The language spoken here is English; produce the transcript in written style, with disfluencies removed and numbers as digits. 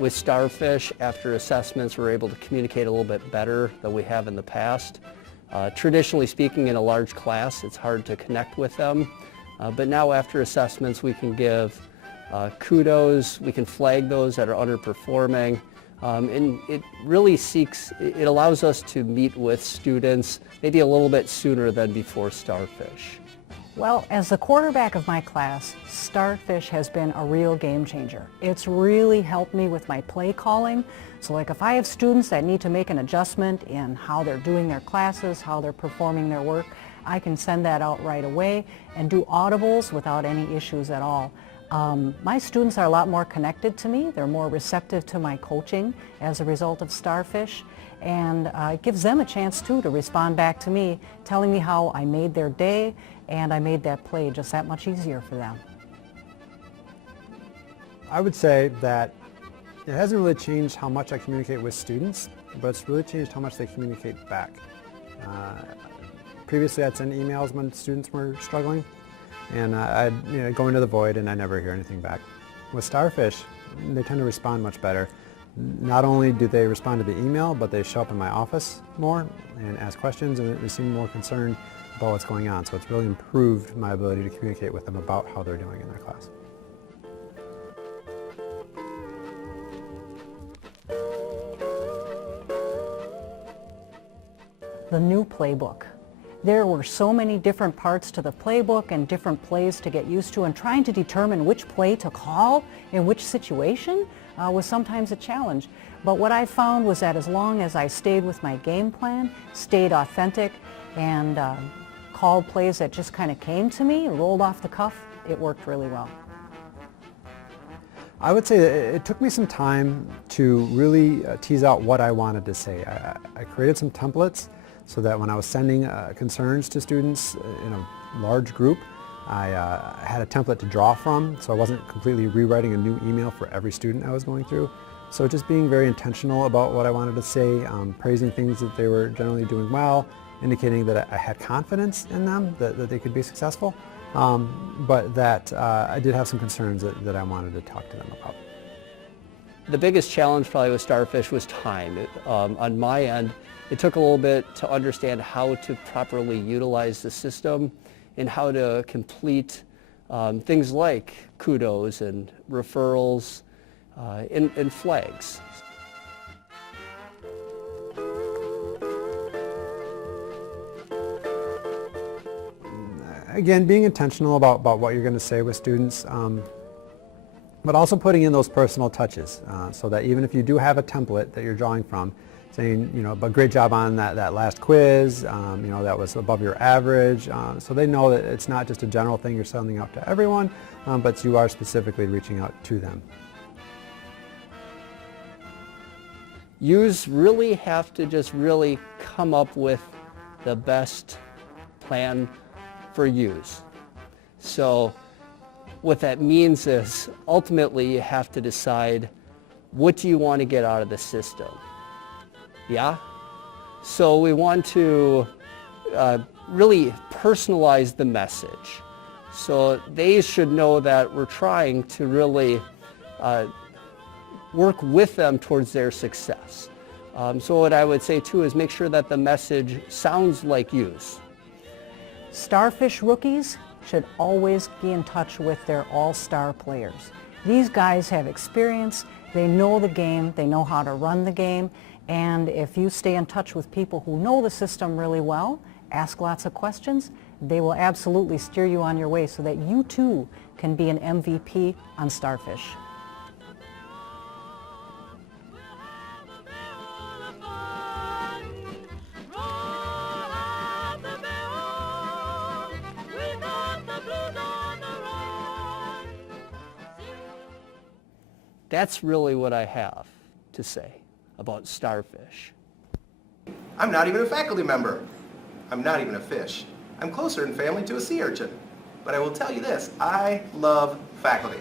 With Starfish, after assessments, we're able to communicate a little bit better than we have in the past. Traditionally speaking, in a large class, it's hard to connect with them. But now after assessments, we can give kudos, we can flag those that are underperforming, and it really it allows us to meet with students maybe a little bit sooner than before Starfish. Well, as the quarterback of my class, Starfish has been a real game changer. It's really helped me with my play calling. So like if I have students that need to make an adjustment in how they're doing their classes, how they're performing their work, I can send that out right away and do audibles without any issues at all. My students are a lot more connected to me. They're more receptive to my coaching as a result of Starfish. And it gives them a chance too to respond back to me, telling me how I made their day and I made that play just that much easier for them. I would say that it hasn't really changed how much I communicate with students, but it's really changed how much they communicate back. Previously I'd send emails when students were struggling, and I'd go into the void and I never hear anything back. With Starfish, they tend to respond much better. Not only do they respond to the email, but they show up in my office more and ask questions, and they seem more concerned about what's going on. So it's really improved my ability to communicate with them about how they're doing in their class. The new playbook. There were so many different parts to the playbook and different plays to get used to, and trying to determine which play to call in which situation was sometimes a challenge. But what I found was that as long as I stayed with my game plan, stayed authentic, and called plays that just kind of came to me, rolled off the cuff, it worked really well. I would say that it took me some time to really tease out what I wanted to say. I created some templates so that when I was sending concerns to students in a large group, I had a template to draw from, so I wasn't completely rewriting a new email for every student I was going through. So just being very intentional about what I wanted to say, praising things that they were generally doing well, indicating that I had confidence in them, that they could be successful, but that I did have some concerns that I wanted to talk to them about. The biggest challenge probably with Starfish was time. On my end, it took a little bit to understand how to properly utilize the system and how to complete things like kudos and referrals and flags. Again, being intentional about what you're going to say with students, but also putting in those personal touches so that even if you do have a template that you're drawing from, saying, but great job on that last quiz, that was above your average, so they know that it's not just a general thing you're sending out to everyone, but you are specifically reaching out to them. Yous really have to just really come up with the best plan for yous. So what that means is ultimately you have to decide, what do you want to get out of the system? Yeah? So we want to really personalize the message. So they should know that we're trying to really work with them towards their success. So what I would say too is make sure that the message sounds like yous. Starfish rookies should always be in touch with their all-star players. These guys have experience, they know the game, they know how to run the game, and if you stay in touch with people who know the system really well, ask lots of questions, they will absolutely steer you on your way so that you too can be an MVP on Starfish. That's really what I have to say about Starfish. I'm not even a faculty member. I'm not even a fish. I'm closer in family to a sea urchin. But I will tell you this, I love faculty.